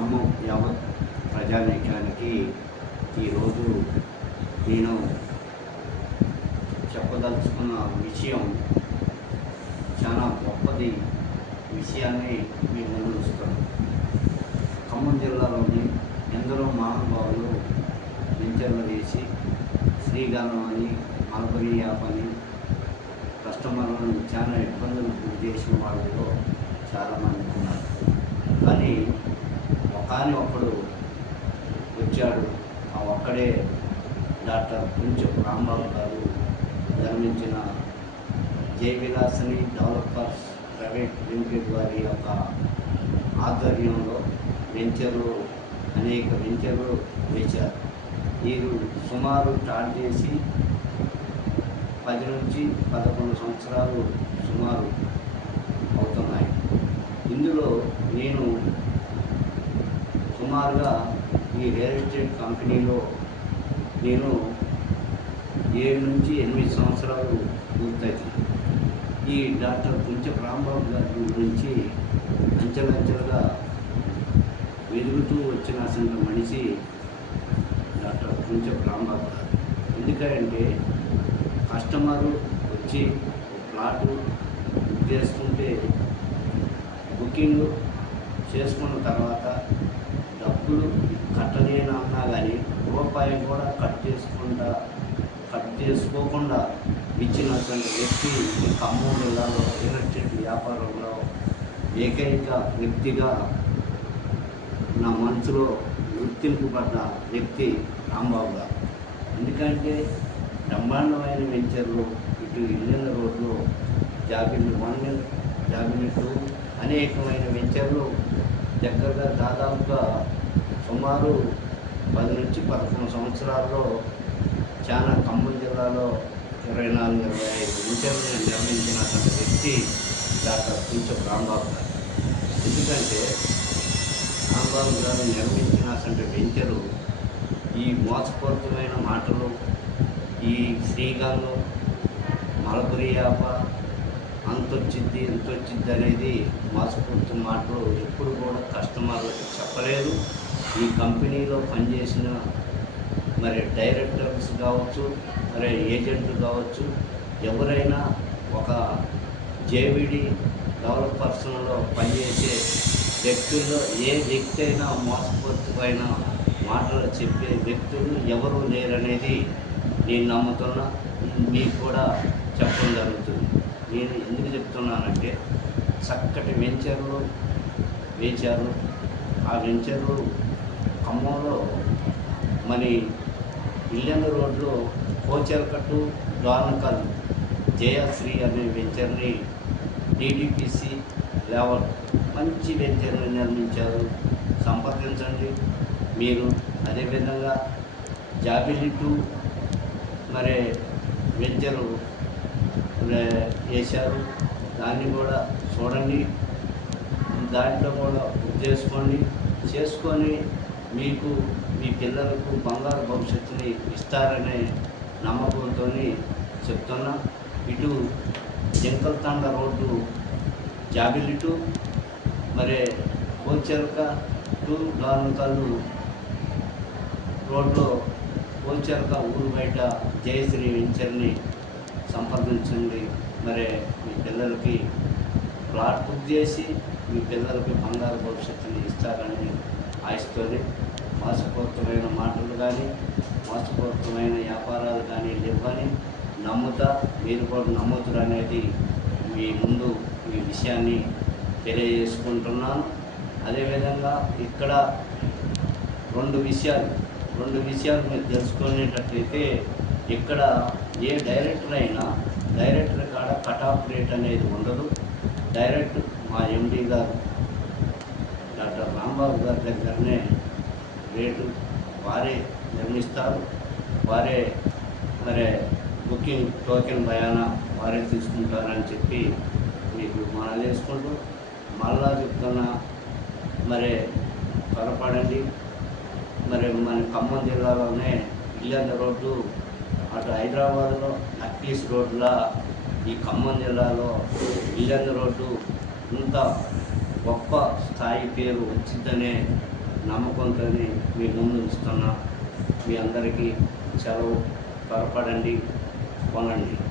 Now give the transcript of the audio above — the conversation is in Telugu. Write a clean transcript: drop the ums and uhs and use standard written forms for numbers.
ఖమ్మం యావత్ ప్రజానీకానికి ఈరోజు నేను చెప్పదలుచుకున్న విషయం చాలా గొప్పది విషయాన్ని మీ ముందు ఉంచుతాను. ఖమ్మం జిల్లాలోని ఎందరో మహానుభావులు వెంచర్లు వేసి శ్రీగానం అని మల్బరీ యాప్ అని కస్టమర్లను చాలా ఇబ్బందులు గురి చేసిన వాళ్ళలో చాలామంది ఉన్నారు. కానీ ఒకడు వచ్చాడు. ఆ ఒక్కడే డాక్టర్ కుంచెపు రాంబాబు గారు జన్మించిన జై విలాసని డెవలపర్స్ ప్రైవేట్ లిమిటెడ్ వారి యొక్క ఆధ్వర్యంలో అనేక వెంచర్లు వేశారు. వీరు సుమారు స్టార్ట్ చేసి 10 నుంచి 11 సంవత్సరాలు సుమారు అవుతున్నాయి. ఇందులో నేను సుమారుగా ఈ రియల్ ఎస్టేట్ కంపెనీలో నేను 7 నుంచి 8 సంవత్సరాలు పూర్తయింది. ఈ డాక్టర్ కుంచెపు రాంబాబు గారి గురించి అంచెలంచెలుగా వెలుగుతూ వచ్చిన మనిషి డాక్టర్ కుంచెపు రాంబాబు గారు. ఎందుకంటే కస్టమరు వచ్చి ప్లాటు బుక్ చేసుకుంటే బుకింగ్ చేసుకున్న తర్వాత డబ్బులు కట్టలేనన్నా కానీ రూపాయి కూడా కట్ చేసుకోకుండా ఇచ్చినటువంటి వ్యక్తి ఈ ఖమ్మం జిల్లాలో రియల్ ఎస్టేట్ వ్యాపారంలో ఏకైక వ్యక్తిగా నా మనసులో గుర్తింపుపడ్డ వ్యక్తి రాంబాబు గారు. ఎందుకంటే బ్రహ్మాండమైన వెంచర్లు ఇటు ఇల్లెల రోడ్లో జాబిల్లి 1, జాబిల్లి 2 అనేకమైన వెంచర్లు దగ్గరగా దాదాపుగా సుమారు 10 నుంచి 11 సంవత్సరాల్లో చాలా ఖమ్మం జిల్లాలో 24-25 వెంచర్లు నిర్మించినటువంటి వ్యక్తి డాక్టర్ కుంచెపు రాంబాబు గారు. ఎందుకంటే రాంబాబు గారు నిర్మించినటువంటి వెంచరు ఈ మోసపూరితమైన మాటలు, ఈ శ్రీగానం మల్బరీ యాప అంతొచ్చింది ఇంతొచ్చింది అనేది మోసపూరిత మాటలు ఎప్పుడు కూడా కస్టమర్లకు చెప్పలేదు. ఈ కంపెనీలో పనిచేసిన డైరెక్టర్స్ కావచ్చు, ఏజెంట్లు కావచ్చు, ఎవరైనా ఒక జేవిడి డెవలపర్స్లో పనిచేసే వ్యక్తుల్లో ఏ వ్యక్తి అయినా మోసపూరితమైన మాటలు చెప్పే వ్యక్తులు ఎవరూ లేరనేది నేను నమ్ముతున్నా. మీకు కూడా చెప్పడం జరుగుతుంది. నేను ఎందుకు చెప్తున్నానంటే చక్కటి వెంచర్లు వేశారు. ఆ వెంచర్లు ఖమ్మంలో ఇల్లెందు రోడ్లో కోచర్కట్టు ద్వారకల్ జయశ్రీ అనే వెంచర్ని DDPC లేఅవుట్ మంచి వెంచర్ని నిర్మించారు. సంప్రదించండి మీరు. అదేవిధంగా జాబిల్లి 2 వెంచరు వేశారు. దాన్ని కూడా చూడండి. దాంట్లో కూడా బుక్ చేసుకొని మీకు మీ పిల్లలకు బంగారు భవిష్యత్తుని ఇస్తారనే నమ్మకంతో చెప్తున్నా. ఇటు జంకల్తాండ రోడ్డు జాబిల్లి 2, కోల్చెరక టు దారుకల్లు రోడ్లో కోల్చెరక ఊరు బయట జయశ్రీ వెంచర్ని సంప్రదించండి. మీ పిల్లలకి ప్లాట్ బుక్ చేసి మీ పిల్లలకి బంగారు భవిష్యత్తుని ఇస్తారని ఆశతోని మోసపూరితమైన మాటలు కానీ మోసపూరితమైన వ్యాపారాలు కానీ లేవని నమ్ముతా. మీరు కూడా నమ్ముతారు అనేది మీ ముందు ఈ విషయాన్ని తెలియజేసుకుంటున్నాను. అదేవిధంగా ఇక్కడ రెండు విషయాలు మీరు తెలుసుకునేటట్లయితే ఇక్కడ ఏ డైరెక్టర్ కాడ కట్ ఆఫ్ రేట్ అనేది ఉండదు. డైరెక్ట్ మా MD గారు డాక్టర్ రాంబాబు గారి దగ్గరనే రేటు వారే నిర్మిస్తారు. వారే బుకింగ్ టోకెన్ బయానా వారే తీసుకుంటారని చెప్పి మీకు మనం చేసుకుంటూ మళ్ళా చెప్తున్నా. త్వరపడండి. మన ఖమ్మం జిల్లాలోనే ఇల్లెందు రోడ్డు, అటు హైదరాబాద్లో నక్లీస్ రోడ్లా ఈ ఖమ్మం జిల్లాలో ఇల్లెందు రోడ్డు ఇంత గొప్ప స్థాయి పేరు వచ్చిందనే నమ్మకంతో మీ ముందు ఉంచుతున్నా. మీ అందరికీ సెలవు. త్వరపడండి, కొనండి.